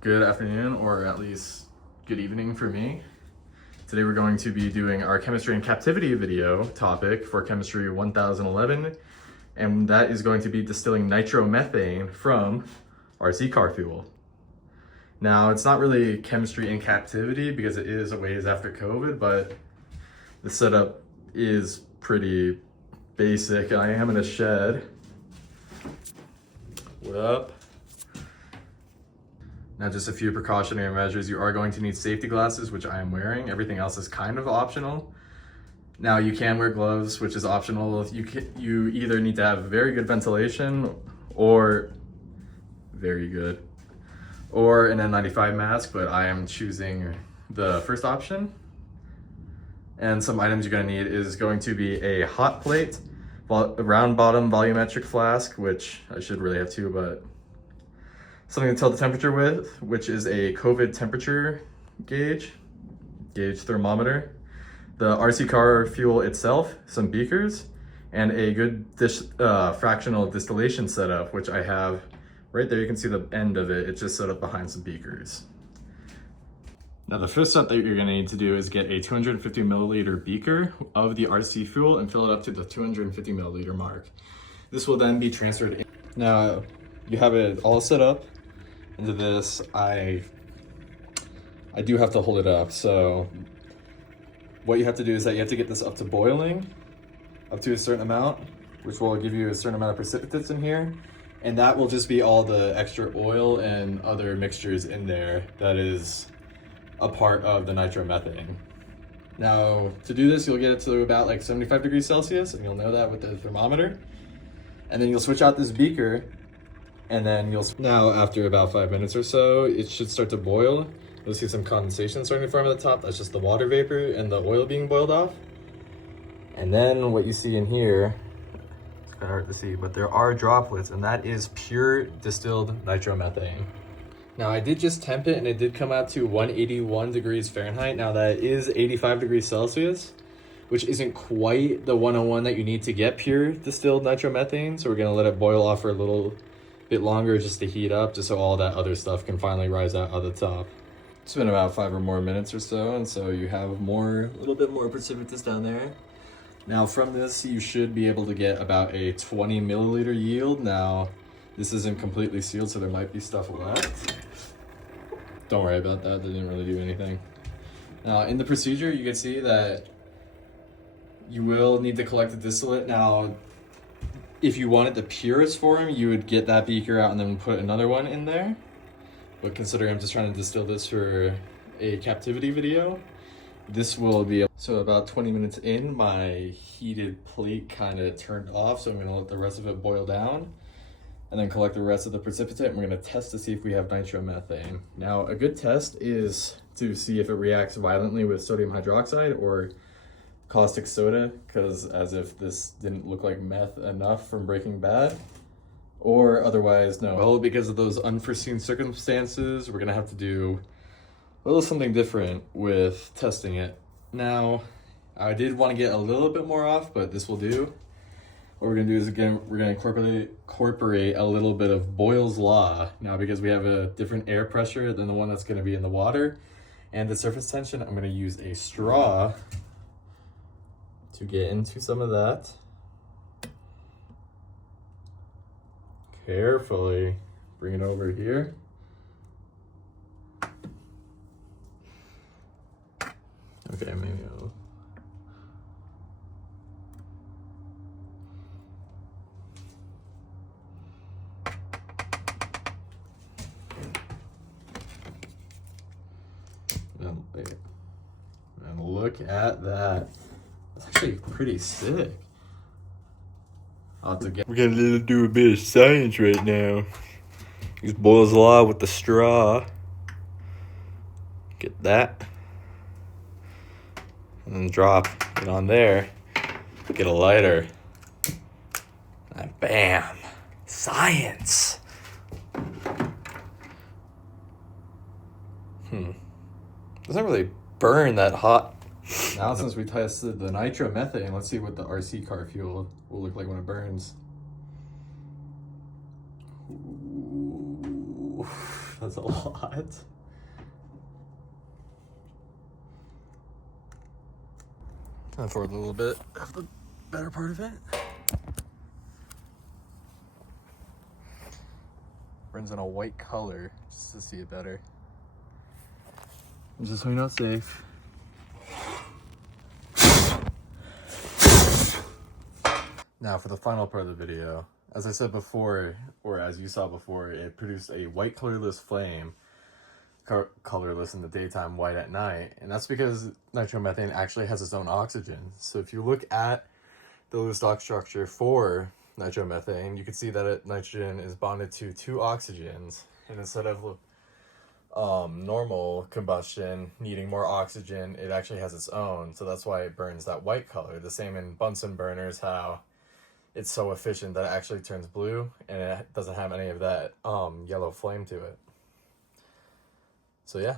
Good afternoon, or at least good evening for me. Today we're going to be doing our chemistry and captivity video topic for chemistry 1011, and that is going to be distilling nitromethane from RC car fuel. Now, it's not really chemistry in captivity because it is a ways after COVID, but the setup is pretty basic. I am in a shed. What up? Now, just a few precautionary measures. You are going to need safety glasses, which I am wearing. Everything else is kind of optional. Now, you can wear gloves, which is optional. You either need to have very good ventilation or very good, or an N95 mask, but I am choosing the first option. And some items you're gonna need is going to be a hot plate, a round bottom volumetric flask, which I should really have two, but something to tell the temperature with, which is a COVID temperature gauge thermometer, the RC car fuel itself, some beakers, and a good fractional distillation setup, which I have right there. You can see the end of it. It's just set up behind some beakers. Now, the first step that you're gonna need to do is get a 250 milliliter beaker of the RC fuel and fill it up to the 250 milliliter mark. This will then be transferred in. Now, you have it all set up into this. I do have to hold it up. So what you have to do is that you have to get this up to boiling, up to a certain amount, which will give you a certain amount of precipitates in here. And that will just be all the extra oil and other mixtures in there that is a part of the nitromethane. Now, to do this, you'll get it to about like 75 degrees Celsius, and you'll know that with the thermometer. And then you'll switch out this beaker, and then now after about 5 minutes or so, it should start to boil. You'll see some condensation starting to form at the top. That's just the water vapor and the oil being boiled off. And then what you see in here, it's kind of hard to see, but there are droplets, and that is pure distilled nitromethane. Now, I did just temp it, and it did come out to 181 degrees Fahrenheit. Now, that is 85 degrees Celsius, which isn't quite the 101 that you need to get pure distilled nitromethane. So we're gonna let it boil off for a little bit longer just to heat up, just so all that other stuff can finally rise out of the top. It's been about 5 or more minutes or so, and so you have a little bit more precipitous down there. Now, from this, you should be able to get about a 20 milliliter yield. Now, this isn't completely sealed, so there might be stuff left. Don't worry about that, they didn't really do anything. Now, in the procedure, you can see that you will need to collect the distillate. Now, if you wanted the purest form, you would get that beaker out and then put another one in there. But considering I'm just trying to distill this for a captivity video, this will be, so about 20 minutes in, my heated plate kind of turned off, so I'm gonna let the rest of it boil down and then collect the rest of the precipitate, and we're gonna test to see if we have nitromethane. Now, a good test is to see if it reacts violently with sodium hydroxide or caustic soda, because as if this didn't look like meth enough from Breaking Bad, or otherwise no. Well, because of those unforeseen circumstances, we're gonna have to do a little something different with testing it. Now, I did want to get a little bit more off, but this will do. What we're gonna do is, again, we're gonna incorporate a little bit of Boyle's Law. Now, because we have a different air pressure than the one that's gonna be in the water and the surface tension, I'm gonna use a straw to get into some of that. Carefully bring it over here. Okay, maybe I'll... Wait. And look at that. It's actually pretty sick. We're gonna do a bit of science right now. Use Boyle's Law with the straw. Get that. And then drop it on there. Get a lighter. And bam! Science! Doesn't really burn that hot. Now, since we tested the nitromethane, let's see what the RC car fuel will look like when it burns. Ooh, That's a lot. And for a little bit of the better part of it. Burns in a white color just to see it better. Just so you know it's safe. Now for the final part of the video, as I said before, or as you saw before, it produced a white colorless flame, colorless in the daytime, white at night, and that's because nitromethane actually has its own oxygen. So if you look at the Lewis-Stock structure for nitromethane, you can see that nitrogen is bonded to 2 oxygens, and instead of normal combustion needing more oxygen, it actually has its own, so that's why it burns that white color. The same in Bunsen burners, how it's so efficient that it actually turns blue and it doesn't have any of that yellow flame to it. So yeah.